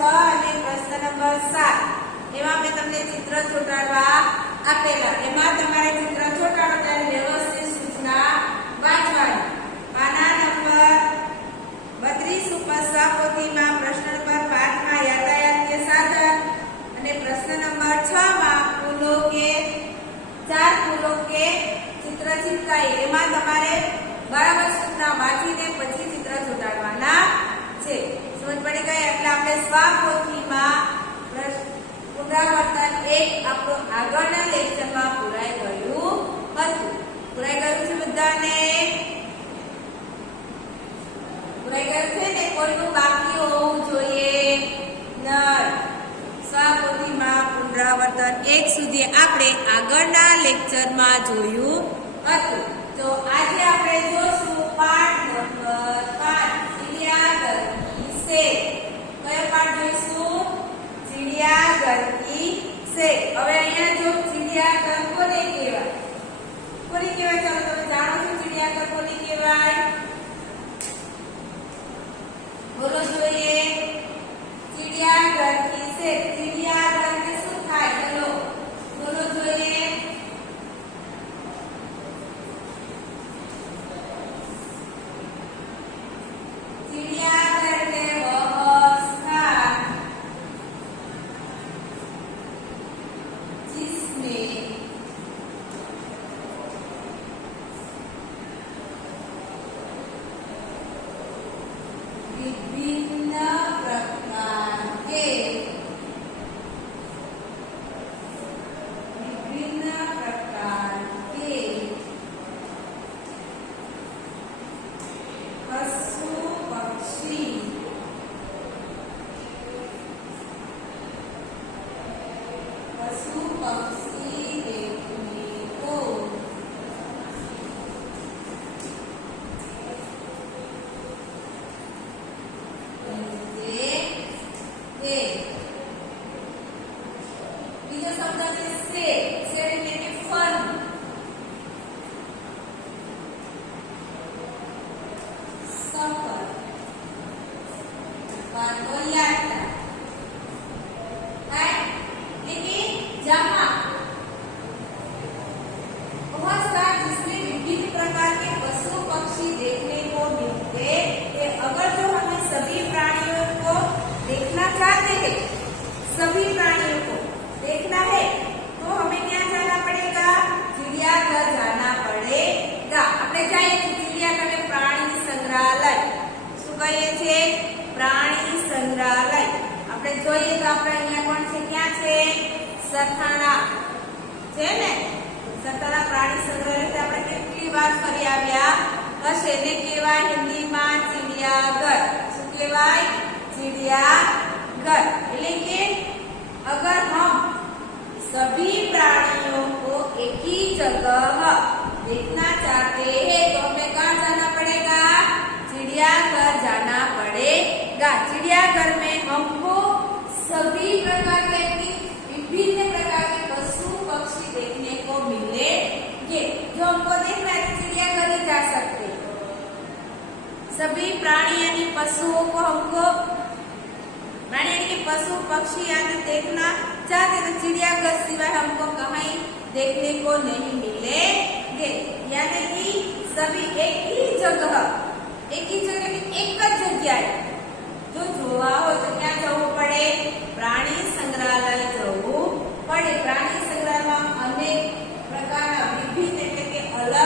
6 અને પ્રશ્ન નંબર 7 એમાં મેં તમને ચિત્ર ચોંટાડવા આપેલા. એમાં તમારે ચિત્ર ચોંટાડો ત્યારે વ્યવસ્થિત સૂચના વાંચવાની. પાના નંબર 32 ઉપર સ્વપોથીમાં પ્રશ્ન નંબર 5 માં યાતાયાત કે સાધન અને પ્રશ્ન નંબર 6 માં ફૂલો કે 4 ફૂલો કે ચિત્ર ચિપકાઈ. એમાં તમારે બરાબર સૂચના વાંચીને પછી ચિત્ર ચોંટાડવાના છે. સમજ પડી ગઈ? એટલે આપણે સ્વપોથીમાં પુનરાવર્તન 1 આપણું આગળના લેક્ચરમાં પૂરાઈ ગયું હતું. પૂરાઈ ગયું છે બધાને? પૂરાઈ ગયું છે ને? કોઈનું બાકી હોવું જોઈએ નહીં. સ્વપોથીમાં પુનરાવર્તન 1 સુધી આપણે આગળના લેક્ચરમાં જોયું હતું. તો આજે આપણે જોશું પાઠ નંબર 5 ચિડિયાઘર કી શેર. કયો પાઠ જોઈશું? ચિડિયાઘર કી શેર. હવે અહીંયા જો ચિડિયાઘર કોને કહેવાય? કોને કહેવાય? ચાલો તમે જાણો છો ચિડિયાઘર કોને કહેવાય? બોલો જોઈએ. ચિડિયાઘર કી શેર. ચિડિયાઘર ને શું થાય? ચલો બોલો જોઈએ. चिड़ियाघर में व्यवस्था जिसमें विभिन्न प्रकार के पशु पक्षी देखने को मिलते हैं. बीजा शब्द है शेर. शेर એટલે કે ફર. सफर बातो यात्रा है. लेकिन जहाँ वह स्थान जिसमें विभिन्न प्रकार के पशु पक्षी देखने को मिलते हैं. अगर जो हमें सभी प्राणियों को देखना चाहते हैं, सभी प्राणियों को देखना है, तो हमें क्या जाना पड़ेगा? चिड़ियाघर जाना पड़ेगा. अपने जाइए चिड़ियाघर में प्राणी संग्रहालय. શું કહીએ છે? પ્રાણી સંગ્રહાલય. આપણે જોઈએ તો આપણે અહીંયા કોણ છે? ક્યાં છે? સથાણા છે ને? સથાણા પ્રાણી સંગ્રહાલય આપણે કેટલી વાર ફરી આવ્યા હશે. ને કહેવાય હિન્દીમાં चिड़ियाघर. શું કહેવાય? चिड़ियाघर. એટલે કે अगर हम सभी प्राणियों को एक ही जगह देखना चाहते हैं तो हमें कहाँ जाना पड़ेगा? चिड़ियाघर जाना पड़ेगा. चिड़ियाघर में हमको सभी प्रकार के विभिन्न प्रकार के पशु पक्षी देखने को मिलेंगे. जो हमको देखना है चिड़ियाघर ही जा सकते. सभी प्राणी यानी पशुओं को हमको प्राणी यानी पशु पक्षी यानी देखना चाहते तो चिड़ियाघर सिवाय हमको कहीं देखने को नहीं मिलेंगे. यानी कि सभी एक ही जगह एक जगह जो જોવા હોય તો ક્યાં જવું પડે? પ્રાણી સંગ્રહાલય જવું પડે. પ્રાણી સંગ્રહાલયમાં અનેક પ્રકારના વિવિધ એટલે કે અલગ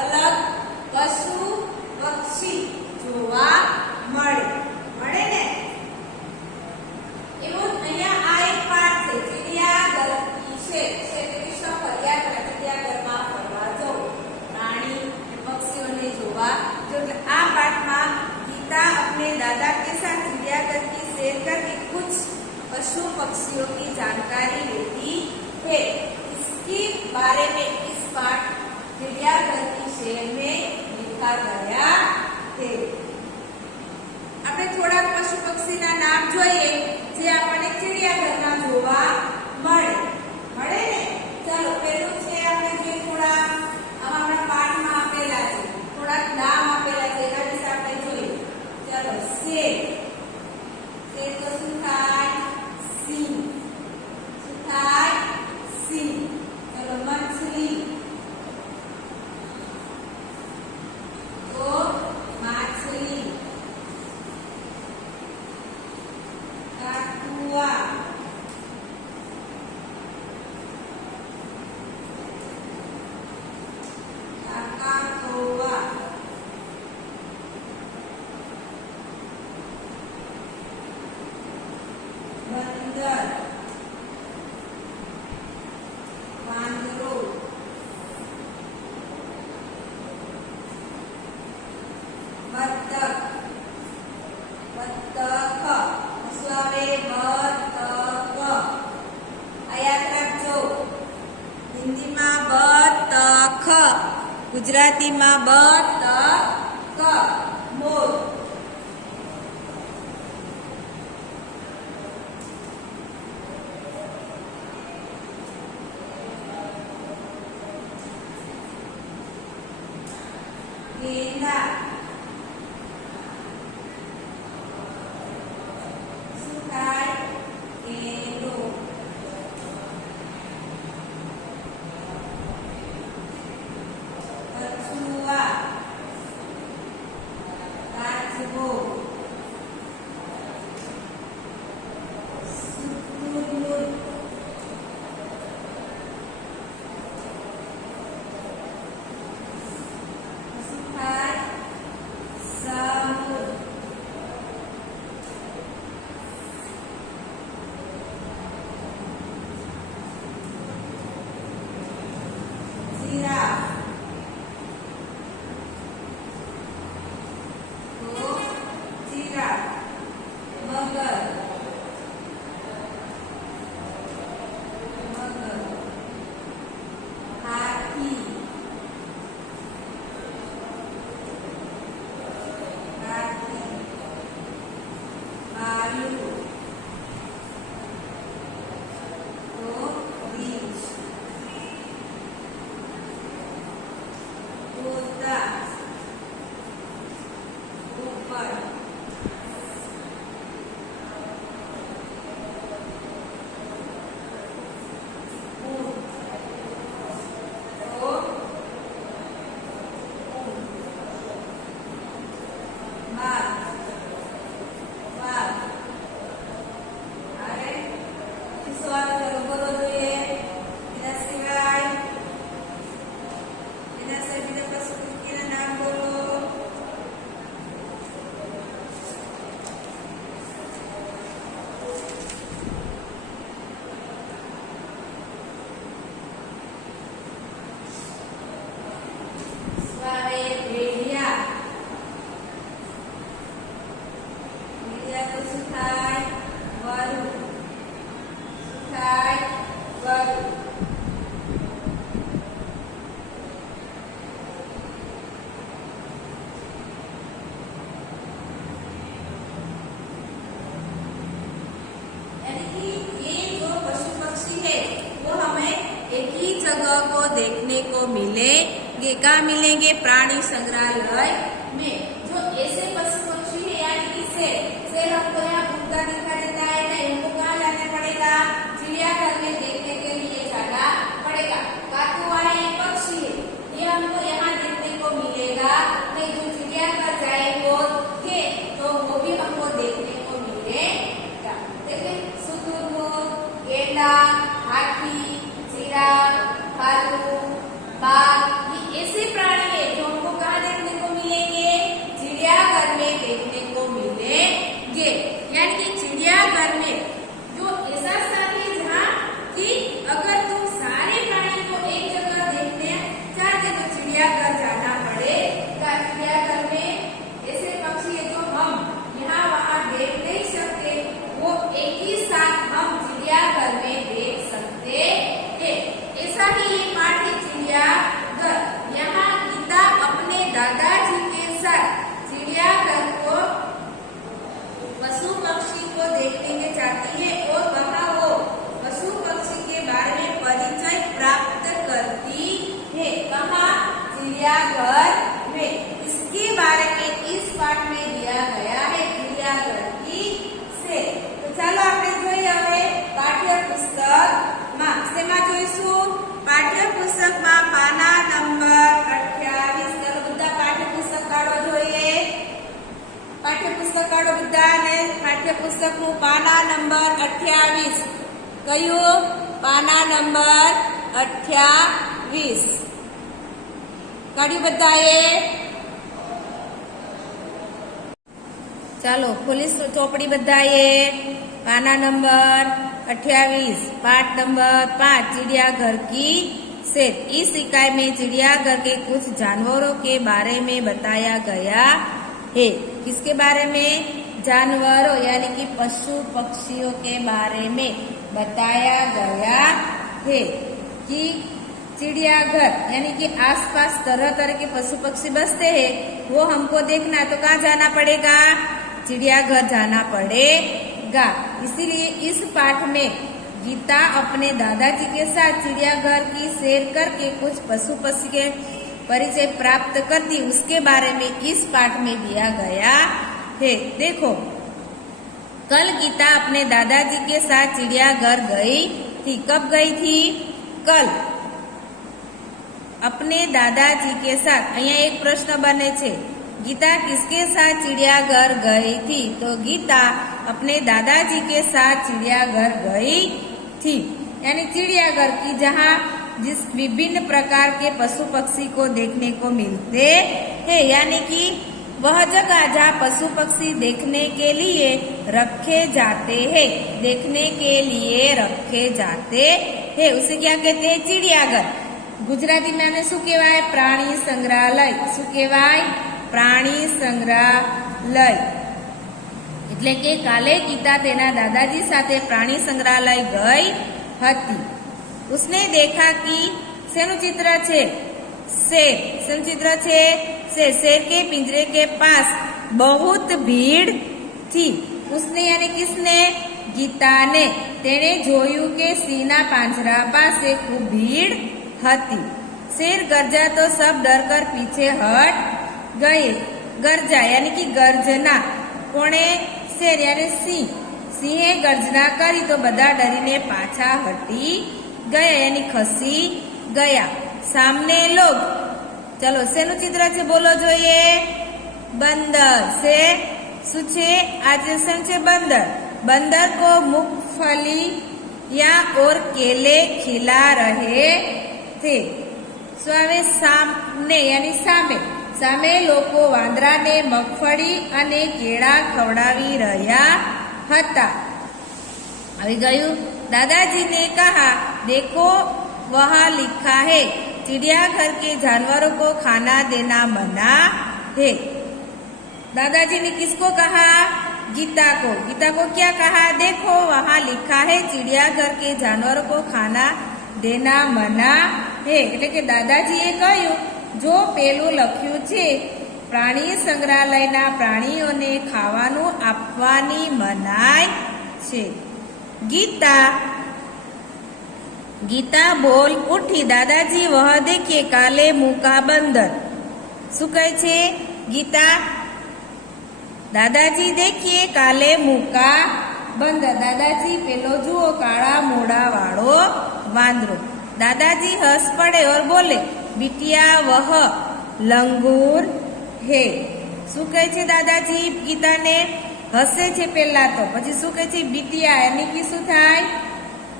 અલગ પશુ પક્ષી જોવા મળે ને. એવું અહીંયા આ એક પાઠ છે ચિડિયાઘર કી શેર. એટલે કે સફર યાત્રા. ચિડિયાઘરમાં ફરવા જવું, પ્રાણી પક્ષીઓને જોવા. जो आ पाठ में गीता अपने दादा के साथ चिड़ियाघर की सैर करके कुछ पशु पक्षियों की जानकारी लेती है. इसके बारे में इस पाठ चिड़ियाघर की सैर में लिखा गया है. આપણે થોડા પશુ પક્ષીના નામ જોઈએ જે આપણને ચિડિયાઘરમાં જોવા મળે ને. ચાલો પહેલું છે આપણે જે થોડા આપણા પાઠમાં આપેલા છે, થોડા નામ આપેલા છે એના વિશે આપણે જોઈએ. ચાલો શેર. શેર તો શું થાય? बंदर, वांदरो, बत्तख, बत्तख, सुआवे बत्तख। आ याद राखजो, हिंदी में बत्तख, गुजराती में बत्तख। मोर, गेंडा, सुथार, गेंडो, कछुआ, काचबो, शुतुरमुर्ग, सुथार, सामुर, जिराफ, जिराफ, मगर, मगर, हाथी, हाथी, भालू, रीछ, तोता, ऊपर, भेड़िया, भेड़िया तो सुथार, वरु, सुथार, वरु। यानी कि ये जो पशु पक्षी है वो हमें एक ही जगह को देखने को मिलेंगे। कहाँ मिलेंगे? प्राणी संग्रहालय में। जो ऐसे पशु पक्षी है यानी कि शेर हमको यहाँ घूमता दिखाई देता है, नहीं हमको कहाँ जाना पड़ेगा? चिड़ियाघर में देखने के लिए जाना पड़ेगा। काकुआ है ये पक्षी है, ये हमको यहाँ देखने को मिलेगा। नहीं जो चिड़ियाघर जाएंगे तो वो भी हमको देखने को मिलेगा। देखिए शुतुरमुर्ग, गेंडा, हाथी, जिराफ, भालू, बाघ, ये ऐसे प्राणी है जो हमको कहाँ देखने को मिलेंगे? चिड़ियाघर में देखने को मिलेंगे। यानी कि चिड़ियाघर में जो ऐसा स्थान है जहाँ कि अगर तुम सारे प्राणी को एक जगह देखने चाहते तो चिड़ियाघर जाना पड़ेगा। चिड़ियाघर में ऐसे पक्षी है जो हम यहाँ वहाँ देख नहीं सकते, वो एक ही साथ हम चिड़ियाघर में देख सकते हैं। ऐसा ही ये पाठ है चिड़ियाघर। यहाँ गीता अपने दादाजी के साथ चिड़ियाघर को पशु पक्षी को देखने में जाती है और वहाँ वो पशु पक्षी के बारे में परिचय प्राप्त करती है। कहाँ? चिड़ियाघर में। इसके बारे में इस पाठ में दिया गया है चिड़ियाघर की से। तो चलो આપણે જોઈએ હવે પાઠ્યપુસ્તકમાં શેમાં જોઈશું? પાઠ્યપુસ્તકમાં પાના નંબર 28। ચલો બધા પાઠ્યપુસ્તક કાઢો જોઈએ। પાઠ્યપુસ્તક કાઢો બધાને। પાઠ્યપુસ્તકનું પાના નંબર 28 કયું? પાના નંબર 28 કાઢ્યું બધાએ? ચાલો ખોલી ચોપડી બધાએ। पाना नंबर 28, पाठ नंबर 5, चिड़ियाघर की सैर। इस इकाई में चिड़ियाघर के कुछ जानवरों के बारे में बताया गया है। किसके बारे में? जानवरों यानी कि पशु पक्षियों के बारे में बताया गया है कि चिड़ियाघर यानी कि आसपास तरह तरह के पशु पक्षी बसते हैं, वो हमको देखना है तो कहाँ जाना पड़ेगा? चिड़ियाघर जाना पड़ेगा। इसीलिए इस पाठ में गीता अपने दादाजी के साथ चिड़ियाघर की सैर करके कुछ पशु पक्षी के परिचय प्राप्त करती, उसके बारे में इस पाठ में दिया गया है। देखो, कल गीता अपने दादाजी के साथ चिड़ियाघर गई थी। कब गई थी? कल अपने दादाजी के साथ। અહીંયા एक प्रश्न बने छे, गीता किसके साथ चिड़ियाघर गई थी? तो गीता अपने दादाजी के साथ चिड़ियाघर गई थी, यानी चिड़ियाघर की जहाँ जिस विभिन्न प्रकार के पशु पक्षी को देखने को मिलते हैं, यानी कि वह जगह जहाँ पशु पक्षी देखने के लिए रखे जाते हैं, देखने के लिए रखे जाते हैं, उसे क्या कहते हैं? चिड़ियाघर। गुजराती में आने શું કહેવાય? પ્રાણી સંગ્રહાલય। શું કહેવાય? પ્રાણી સંગ્રહાલય। એટલે કે કાલે ગીતા તેના દાદાજી સાથે प्राणी संग्रहालय ગઈ હતી। उसने देखा कि શેનું चित्र છે? शेर। શેનું चित्र છે? शेर। शेर के पिंजरे के पास बहुत भीड़ थी। उसने यानी किसने? गीता ने। तेने જોયું કે સિંહના પાંજરા પાસે ખૂબ ભીड़ હતી। शेर गरजा तो सब डरकर पीछे हट गए। गरजा यानी कि गर्जना। कोणे? शेर यानी सिंह। सिंहे गर्जना करी तो બધા डरीने पाछा हटी गया, यानी खसी गया। सामने लोग, चलो શેનું चित्र છે? બોલો જોઈએ। बंदर। से શું છે? આજે શું છે? बंदर। बंदर को मूंगफली या और केले खिला रहे थे। સ્વાવે સામને यानी સામે। સામે લોકો વાંદરાને મગફળી અને કેળા ખવડાવી રહ્યા હતા। આવી ગયું। दादाजी ने कहा, देखो वहाँ लिखा है चिड़ियाघर के जानवरों को खाना देना मना है। दादाजी ने किसको कहा? गीता को। गीता को क्या कहा? देखो वहाँ लिखा है चिड़ियाघर के जानवरों को खाना देना मना है। એટલે કે દાદાજીએ કહ્યું, જો પેલું લખ્યું છે પ્રાણી સંગ્રહાલયના પ્રાણીઓને ખાવાનું આપવાની મનાઈ છે। गीता बोल उठी, दादाजी वह देखिए काले मुंह का बंदर। શું કહે છે ગીતા? दादाजी देखिए काले मुंह का बंदर। दादाजी पेलो जुओ काळा मोड़ा वाळो वांदरो। दादाजी हंस पड़े और बोले, बिटिया वह लंगूर है। શું કહે છે દાદાજી ગીતાને? હસે છે પેલા તો, પછી શું કહે છે? બિટિયા यानी कि શું થાય?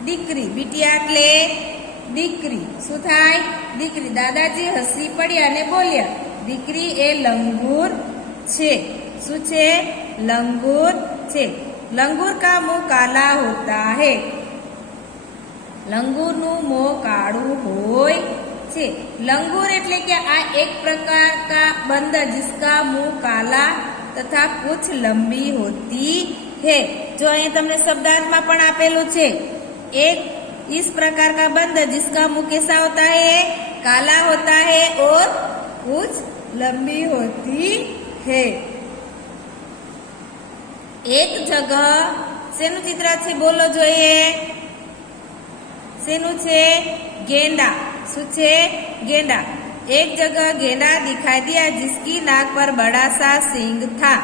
દીકરી। બિટિયા એટલે દીકરી। શું થાય? દીકરી। દાદાજી હસી પડ્યા અને બોલ્યા, દીકરી એ લંગૂર છે। શું છે? લંગૂર છે। લંગૂર का मुंह काला होता है। લંગૂરનું મોં કાળું હોય છે। લંગૂર એટલે કે આ એક પ્રકાર का बंदर जिसका मुंह काला तथा पूंछ लंबी होती है। जो અહીં તમને શબ્દાર્થમાં પણ આપેલું છે, एक इस प्रकार का बंदर जिसका मुंह कैसा होता है? काला होता है और पूंछ लंबी होती है। एक जगह શેનું चित्र છે? બોલો જોઈએ। શેનું છે? गेंडा। શું છે? गेंडा। एक जगह गेंडा दिखाई दिया जिसकी नाक पर बड़ा सा सींग था।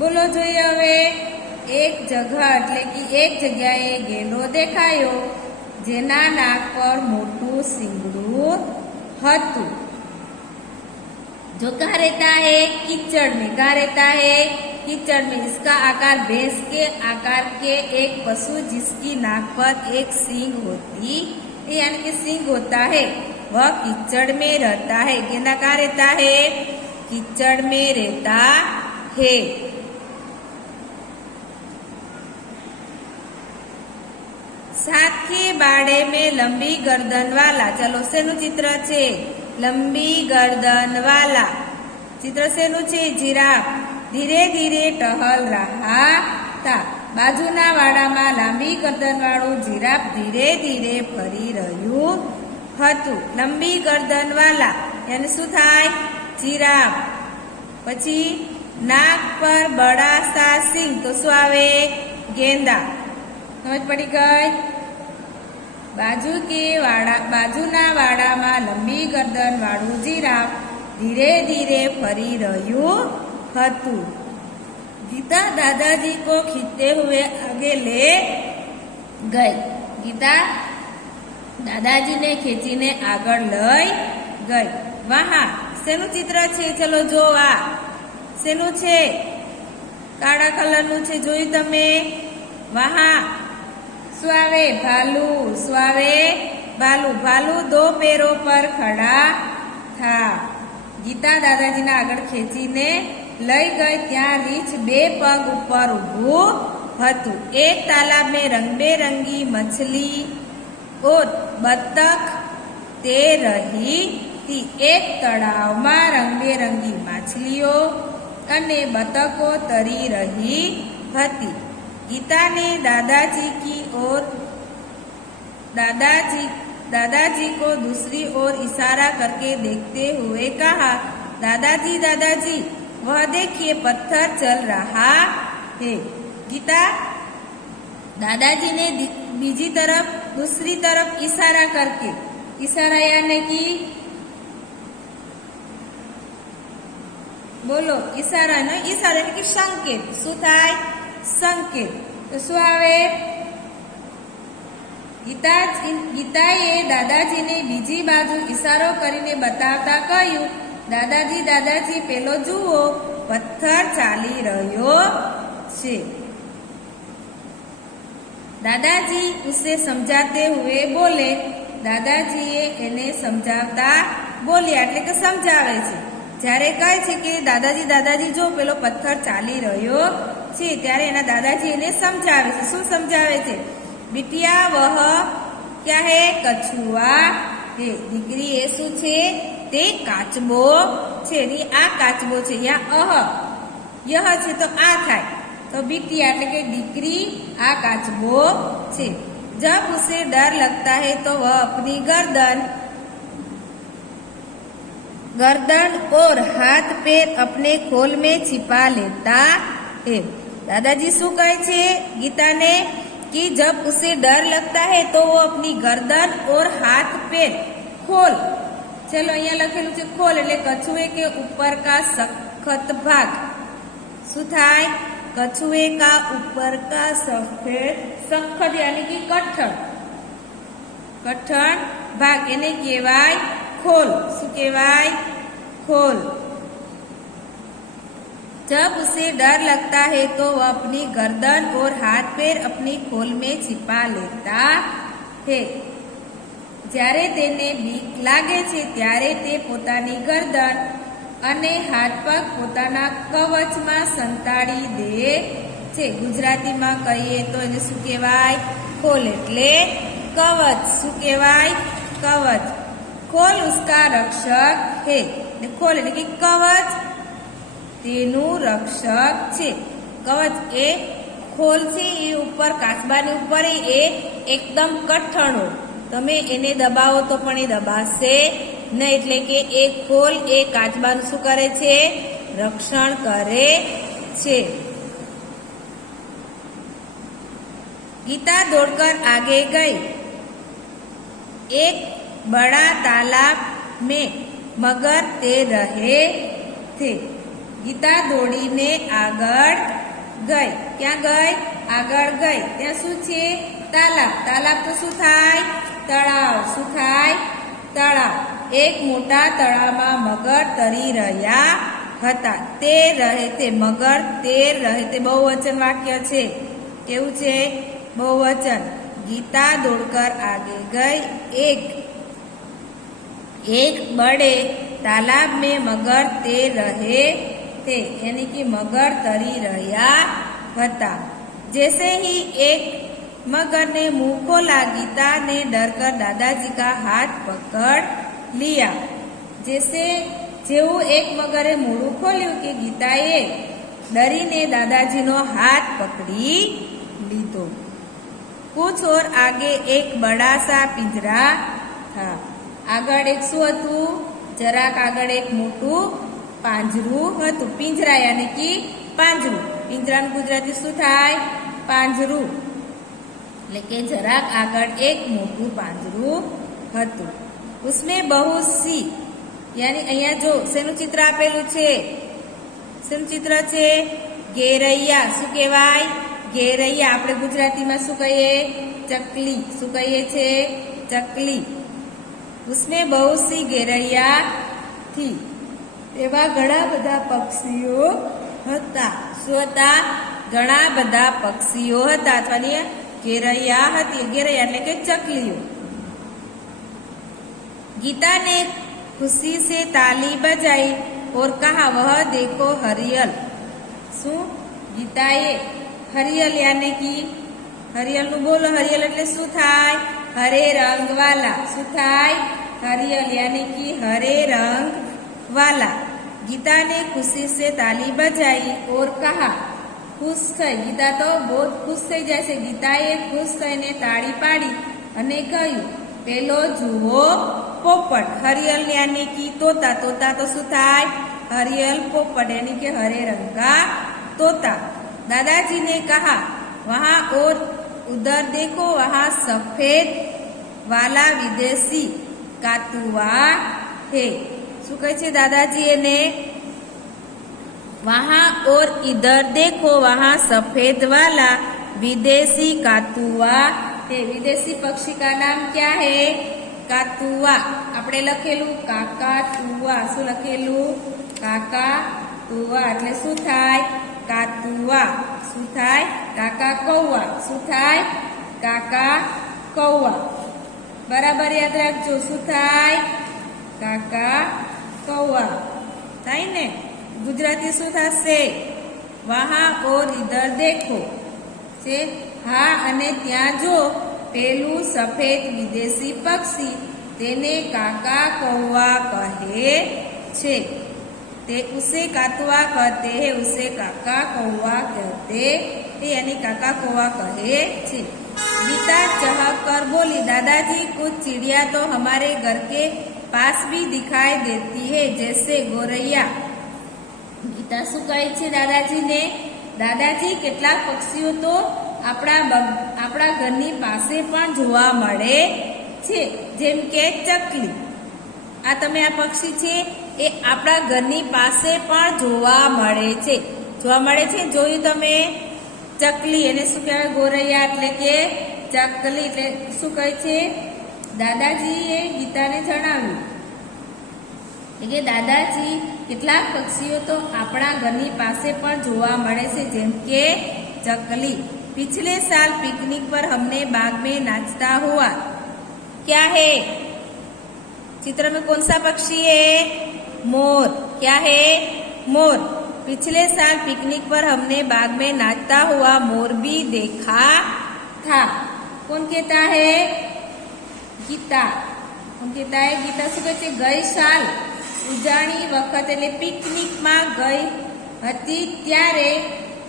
बोलो જોઈએ હવે। एक जगह એટલે કે એક જગ્યાએ ગેંડો દેખાયો જેના નાક પર મોટું सींगड़ू હતું। जो कहाँ रहता है? कीचड़ में। कहाँ रहता है? कीचड़ में। इसका आकार भैंस के आकार के एक पशु जिसकी नाक पर एक सींग होती है, यानी कि सींग होता है, वह कीचड़ में रहता है। गेंडा कहाँ रहता है? कीचड़ में रहता है। साथी बाड़े में लंबी गर्दन वाला, चलो शेनु चित्र छे लंबी गर्दन वाला, चित्र शेनु छे जिराफ, धीरे धीरे टहल रहा था, बाजूना वाड़ामां लांबी गर्दन वाळो जिराफ धीरे धीरे फरी रह्यो हतुं। लंबी गर्दन वाला यानी शुं थाय जिराफ। पछी नाक पर बड़ा सा सिंह तो शुं आवे गेंदा। समझ पड़ी गई। बाजूना वाड़ामां लंबी गर्दन वाळुं जिराफ धीरे धीरे फरी रह्यो हतुं। गीता दादाजी को खींचते हुए आगे ले गई। गीता दादाजी ने खींचीने आगळ लई गई। वहां शेनु चित्र छे चलो जो आ शेनु छे काळा कलरनुं छे जोयुं तमे। वहां शुं आवे भालू, शुं आवे भालू। भालू दो पैरों पर खड़ा था। गीता दादाजी ने आगळ खींचीने लई गई। त्यां रीछ बे पग उपर ऊभुं हतुं। एक तालाब में रंगबेरंगी मछली और बतक तैर रही थी। एक तळाव में रंगबेरंगी माछलीओ अने बतको तरी रही हती। गीता ने दादाजी को दूसरी ओर इशारा करके देखते हुए कहा, दादाजी दादाजी वह देखिए पत्थर चल रहा है। गीता दादाजी ने बीजी तरफ दूसरी तरफ इशारा करके, इशारा यानी कि बोलो इशारा न इशारा यानी कि संकेत। शुं थाय संकेत। तो शुं आवे गीताए दादाजी ने बीजी बाजू इशारो करीने बतावता कह्युं, दादाजी दादाजी पेलो जुओ पत्थर चाली रह्यो छे। दादाजी उसे समझाते हुए बोले। दादाजीए एने समझावता बोल्या એટલે કે સમજાવે છે। જ્યારે કહે છે કે દાદાજી દાદાજી જો પેલો પથ્થર ચાલી રહ્યો છે ત્યારે એના દાદાજી એને સમજાવે છે। શું સમજાવે છે? बिटिया वह क्या है कछुआ है। दीकरी ए शू छे ते काचबो छे। आ काचबो छे या यह छे तो आ थाय तो बिटिया એટલે કે दीकरी आ काचबो छे। जब उसे डर लगता है तो वह अपनी गर्दन और हाथ पैर अपने खोल में छिपा लेता है। दादाजी शू कहे छे गीता ने कि जब उसे डर लगता है तो वो अपनी गर्दन और हाथ पैर खोल, चलो अहींया लखेलुं छे खोल એટલે कछुए के ऊपर का सख्त भाग। शुं थाय? कछुए का ऊपर का सख्त यानी कि कठण भाग एने कहेवाय खोल। शुं कहेवाय? खोल। जब उसे डर लगता है तो वह अपनी गर्दन और हाथ पैर अपनी खोल में छिपा लेता है। જ્યારે તેને બીક લાગે છે ત્યારે તે પોતાની ગરદન અને હાથ પગ પોતાના કવચમાં સંતાડી દે છે। ગુજરાતીમાં કહીએ તો એને શું કહેવાય? ખોલ એટલે કવચ। શું કહેવાય? કવચ। ખોલ ઉસકા રક્ષક હે। ખોલ એટલે કે કવચ તેનું રક્ષક છે। કવચ એ ખોલ છે એ ઉપર કાચબાની ઉપર એ એકદમ કઠણ હોય, તમે એને દબાવો તો પણ એ દબાશે નહીં। એટલે કે એ ખોલ એ કાચબાનું શું કરે છે? રક્ષણ કરે છે। गीता दौड़कर आगे गई। एक बड़ा तालाब में मगर तैर रहे थे। गीता दौड़ीने आगळ गई। क्या गई? आगळ गई। त्या शुं छे? तालाब। तालाब तो शुं थाय? तळाव। शुं थाय? तळाव। एक मोटा तळावमां मगर तरी रह्या हता। तैर रहे थे। मगर तैर रहे थे बहुवचन वाक्य छे। केवुं छे? बहुवचन। गीता दौड़कर आगे गई। एक बड़े तालाब में मगर तैर रहे थे, यानी कि मगर तरी रह्या हता। जैसे ही एक मगर ने मुंह खोला। गीता ने डर कर दादाजी का हाथ पकड़ लिया। जैसे जेवू एक मगरे मोढुं खोल्યું કે ગીતાએ डरीने दादाजीનો हाथ पकड़ी लीधो। कुछ और आगे एक बड़ा सा पिंजरा था। આગળ એક શું હતું? જરાક આગળ એક મોટું પાંજરું હતું। પિંજરા યાની કે પાંજરું। પિંજરાનું ગુજરાતી શું થાય? પાંજરું। એટલે કે જરાક આગળ એક મોટું પાંજરું હતું। उसमें बहुत सी यानी અહીંયા જો શેનું ચિત્ર આપેલું છે? શેનું ચિત્ર છે? ગેરૈયા। શું કહેવાય? ગેરૈયા। આપણે ગુજરાતીમાં શું કહીએ? ચકલી। શું કહીએ છે? ચકલી। उसमें बहुत सी ગેરૈયા थी। એવા ઘણા બધા પક્ષીઓ હતા। શું હતા? ઘણા બધા પક્ષીઓ હતા અથવા ગેરૈયા હતી। ગેરૈયા એટલે કે ચકલીઓ। गीता ने खुशी से ताली बजाई और कहा वह देखो हरियल। शू? गीताए हरियल यानी कि हरियल नु बोलो। हरियल એટલે શું થાય? हरे रंग वाला। શું થાય? हरियल यानी कि हरे रंग वाला। गीता ने खुशी से ताली बजाई और कहा खुश થઈ। गीता तो बहुत खुश થઈ જાય છે। ગીતાએ खुश થઈને તાળી પાડી અને કહ્યું પેલો જુઓ पोपट। हरियल यानी कि तोता। तोता तो शू थाय? हरियल पोपट यानी कि हरे रंग का तोता। दादाजी ने कहा वहां और उधर देखो वहां सफेद वाला विदेशी कातुआ है। शू कहे छे दादाजी ने? वहां और इधर देखो वहां सफेद वाला विदेशी कातुआ है। विदेशी पक्षी का नाम क्या है? कातुआ। આપણે લખેલું કાકાતુઆ। શું લખેલું? કાકાતુઆ એટલે શું થાય? કાતુઆ। શું થાય? કાકા કૌવા। શું થાય? કાકા કૌવા। બરાબર યાદ રાખજો। શું થાય? કાકા કૌવા થાય ને? ગુજરાતી શું થશે? વહાં ઓર ઇધર દેખો છે। હા અને ત્યાં જો પેલું સફેદ વિદેશી પક્ષી તેને કાકા કૌવા કહે છે। તે ઉસે કાતુઆ कहते हैं। उसे काका कौवा कहते हैं यानी काका कौवा कहे छे। गीता चहक कर बोली दादाजी कुछ चिड़िया तो हमारे घर के पास भी दिखाई देती है जैसे गोरैया। गीता शू कहे छे दादाजी ने? दादाजी કેટલાક પક્ષીઓ તો આપણા ઘરની પાસે પણ જોવા મળે છે જેમ કે ચકલી। આ તમે આ પક્ષી છે એ આપણા ઘરની પાસે પણ જોવા મળે છે। જોવા મળે છે? જોયું તમે? ચકલી એને શું કહેવાય? ગોરૈયા એટલે કે ચકલી। એટલે શું કહે છે? દાદાજીએ ગીતાને જણાવ્યું કે દાદાજી કેટલાક પક્ષીઓ તો આપણા ઘરની પાસે પણ જોવા મળે છે જેમ કે ચકલી। पिछले साल पिकनिक पर हमने बाग में नाचता हुआ क्या है? चित्र में कौन सा पक्षी है? मोर। क्या है? मोर। पिछले साल पिकनिक पर हमने बाग में नाचता हुआ मोर भी देखा था। कौन कहता है? गीता। कौन कहता है? गीता शू कहे छे? गई साल उजाणी वखत એટલે पिकनिक में गई हती त्यारे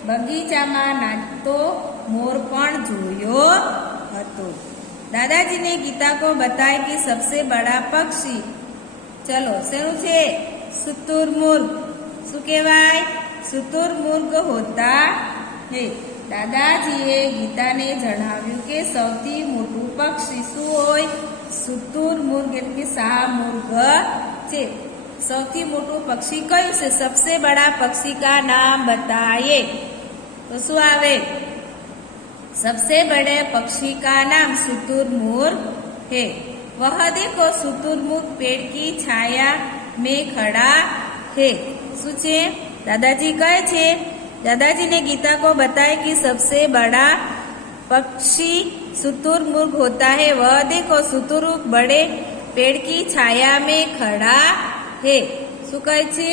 बगीचाમાં નાચતો मोर पण जोयो हतो। दादाजी ने गीता को बताया कि सबसे बड़ा पक्षी चलो शेनु छे? शुतुरमुर्ग। शू कहेवाय? शुतुरमुर्ग होता है। दादाजीए गीताने जणाव्युं के सौथी मोटुं पक्षी शुं होय? शुतुरमुर्ग એટલે કે શાહમૃગ છે। સૌથી મોટું પક્ષી કયું છે? सबसे बड़ा पक्षी का नाम बताइए। तो शू आवे? सबसे बड़े पक्षी का नाम शुतुरमुर्ग है। वह देखो शुतुरमुर्ग पेड़ की छाया में खड़ा है। शू छे? दादाजी कहे छे दादाजी ने गीता को बताया कि सबसे बड़ा पक्षी शुतुरमुर्ग होता है। वह देखो शुतुरमुर्ग बड़े पेड़ की छाया में खड़ा है। शू कहे छे?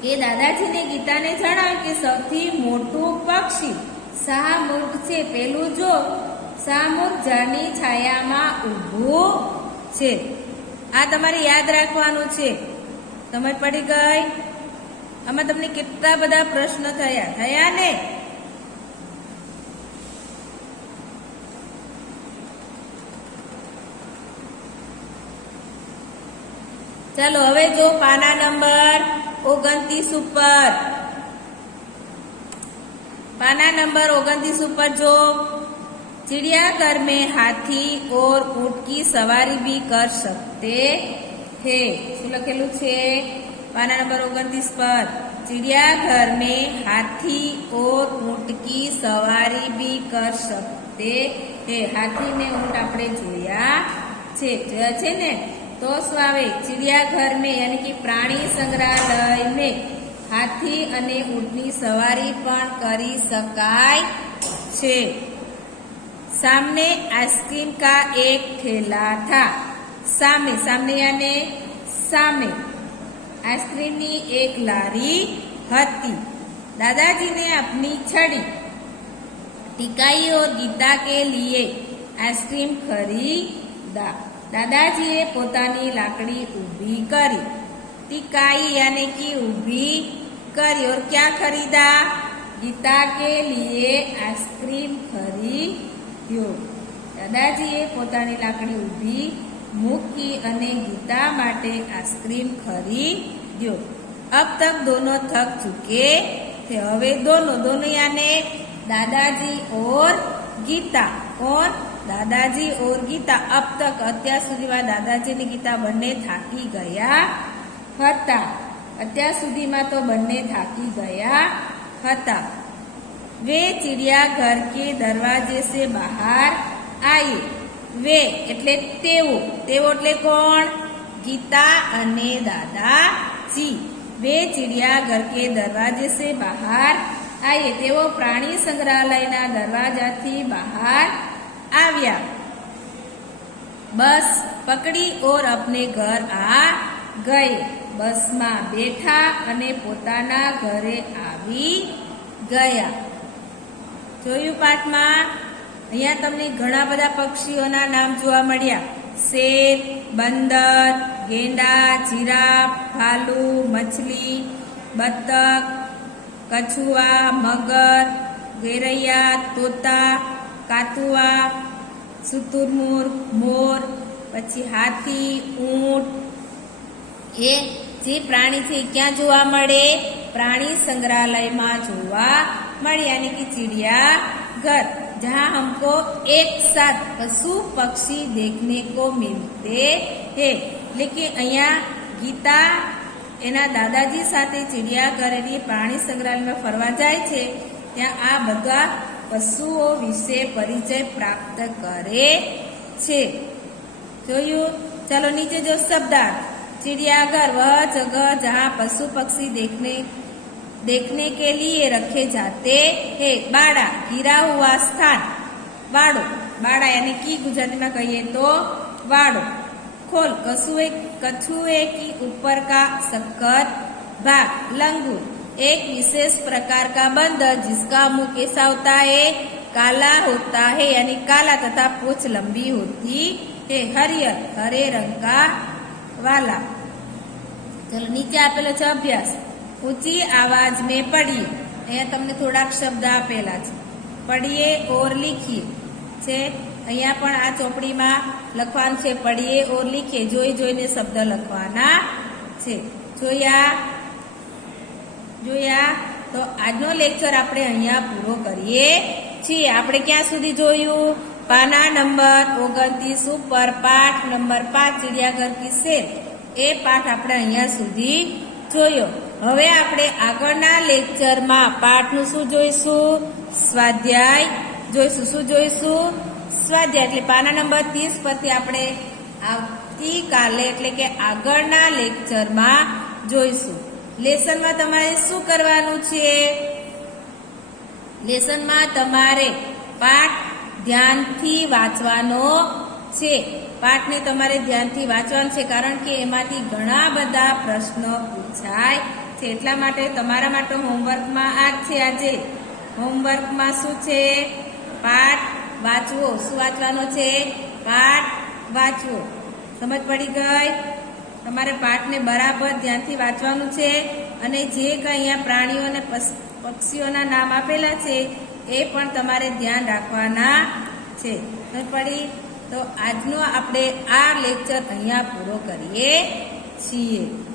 કે દાદાજીને ગીતાને જણાવ્યું કે સૌથી મોટું પક્ષી શાહમૃગ છે પેલું જો શાહમૃગ ઝાડની છાયામાં ઊભું છે. આ તમારે યાદ રાખવાનું છે. સમજ પડી ગઈ? આમાં તમને કેટલા બધા પ્રશ્ન થયા ને? ચાલો હવે જો પાના નંબર 29 ઉપર, पाना नंबर 29 ऊपर जो चिड़ियाघर में हाथी और ऊंट की सवारी भी कर सकते हैं. શું લખેલું છે પાના નંબર 29 पर? चिड़ियाघर में हाथी और ऊंट की सवारी भी कर सकते हैं. हाथी ने ऊंट આપણે જોયા છે ને? તો શું આવે? चिड़ियाघर में यानी कि प्राणी संग्रहालय में हाथी અને ઊંટની સવારી પણ કરી શકાય છે. सामने आइसक्रीम का एक ठेला था. सामने यानी सामे आइसक्रीम ની एक लारी હતી. दादाजी ने अपनी छड़ी टिकाई और गीता के लिए आइसक्रीम खरीदा. दादाजीએ પોતાની લાકડી ઊભી કરી. टिकाई यानी कि ऊभी करी और क्या खरीदा? गीता के लिए आइसक्रीम खरीद्यो. दादाजीए પોતાની લાકડી ઊભી મૂકી અને ગીતા માટે આઈસ્ક્રીમ ખરીદ્યો. अब तक दोनों थक चुके थे. હવે दोनों यानी दादाजी और गीता. कौन? दादाजी और गीता. अब तक અત્યાર સુધીમાં દાદાજી અને ગીતા બંને થાકી ગયા હતા. અત્યાર સુધીમાં તો બંને થાકી ગયા હતા. वे चिड़ियाघर के दरवाजे से बाहर आए. वे એટલે તેઓ એટલે કોણ? ગીતા અને દાદાજી. वे चिड़ियाघर के दरवाजे से बाहर आए. તેઓ પ્રાણી સંગ્રહાલયના દરવાજાથી બહાર આવ્યા. बस पकड़ी और अपने घर आ गए. બસમાં બેઠા અને પોતાના ઘરે આવી ગયા. જોયું પાઠમાં? અહીંયા તમને ઘણા બધા પક્ષીઓના નામ જોવા મળ્યા. શેર, બંદર, ગેંડા, જીરાફ, ભાલુ, મછલી, બતક, કછુઆ, મગર, ગેરૈયા, તોતા, કાતુઆ, શુતુરમુર્ગ, મોર, પછી હાથી, ઊંટ. એ જે પ્રાણી છે ક્યાં જોવા મળે? प्राणी संग्रहालय में जोवा मळे यानी कि चिड़ियाघर, जहाँ हमको एक साथ पशु पक्षी देखने को मिलते हैं. लेकिन अहिया गीता एना दादाजी साथे चिड़ियाघर एटले प्राणी संग्रहालय में फरवा जाय छे. त्यां आ बधा पशुओ विषे परिचय प्राप्त करे छे. जोयुं? चलो नीचे जो शब्दार्थ. चिड़ियाघर वह जगह जहाँ पशु पक्षी देखने के लिए रखे जाते हैं. बाड़ा घिरा हुआ स्थान. बाड़ो बाड़ा यानी कि गुजराती में कहिए तो वाड़ो. खोल कछुए की ऊपर का सख्त भाग. लंगूर एक विशेष प्रकार का बंदर जिसका मुंह कैसा होता है? काला होता है यानी काला तथा पूंछ लंबी होती है. हरियर हरे रंग का वाला. चलो नीचे आपेलो छे अभ्यास. ऊंची आवाज में पढ़िए. अहींया तमने थोड़ाक शब्द आपेला छे. पढ़िए और लिखिए छे. अहींया पण आ ચોપડીમાં લખવાનું છે પढ़िए और लिखिए. જોઈને શબ્દ લખવાના છે. જોયા તો આજનો લેક્ચર આપણે અહીંયા પૂરો કરીએ છીએ. આપણે ક્યાં સુધી જોયું? પાના નંબર 29 ઉપર પાઠ નંબર 5 चिड़ियाघर की सैर. એ પાઠ આપણે અહીંયા સુધી જોયો. હવે આપણે આગળના લેક્ચરમાં પાઠનું શું જોઈશું? સ્વાધ્યાય જોઈશું. શું જોઈશું? સ્વાધ્યાય એટલે પાના નંબર 30 પરથી આપણે આવતીકાલે એટલે કે આગળના લેક્ચરમાં જોઈશું. લેસનમાં તમારે શું કરવાનું છે? લેસનમાં તમારે પાઠ ધ્યાનથી વાંચવાનો છે. પાઠને તમારે ધ્યાનથી વાંચવાનું છે, કારણ કે એમાંથી ઘણા બધા પ્રશ્નો પૂછાય છે. એટલા માટે તમારા માટે હોમવર્કમાં આ જ છે આજે હોમવર્કમાં શું છે? પાઠ વાંચવો. શું વાંચવાનો છે? પાઠ વાંચવો. સમજ પડી ગઈ? તમારે પાઠને બરાબર ધ્યાનથી વાંચવાનું છે અને જે કંઈ અહીંયા પ્રાણીઓ અને પક્ષીઓના નામ આપેલા છે એ પણ તમારે ધ્યાન રાખવાના છે. સમજ પડી? તો આજનો આપણે આ લેક્ચર અહીંયા પૂરો કરીએ છીએ.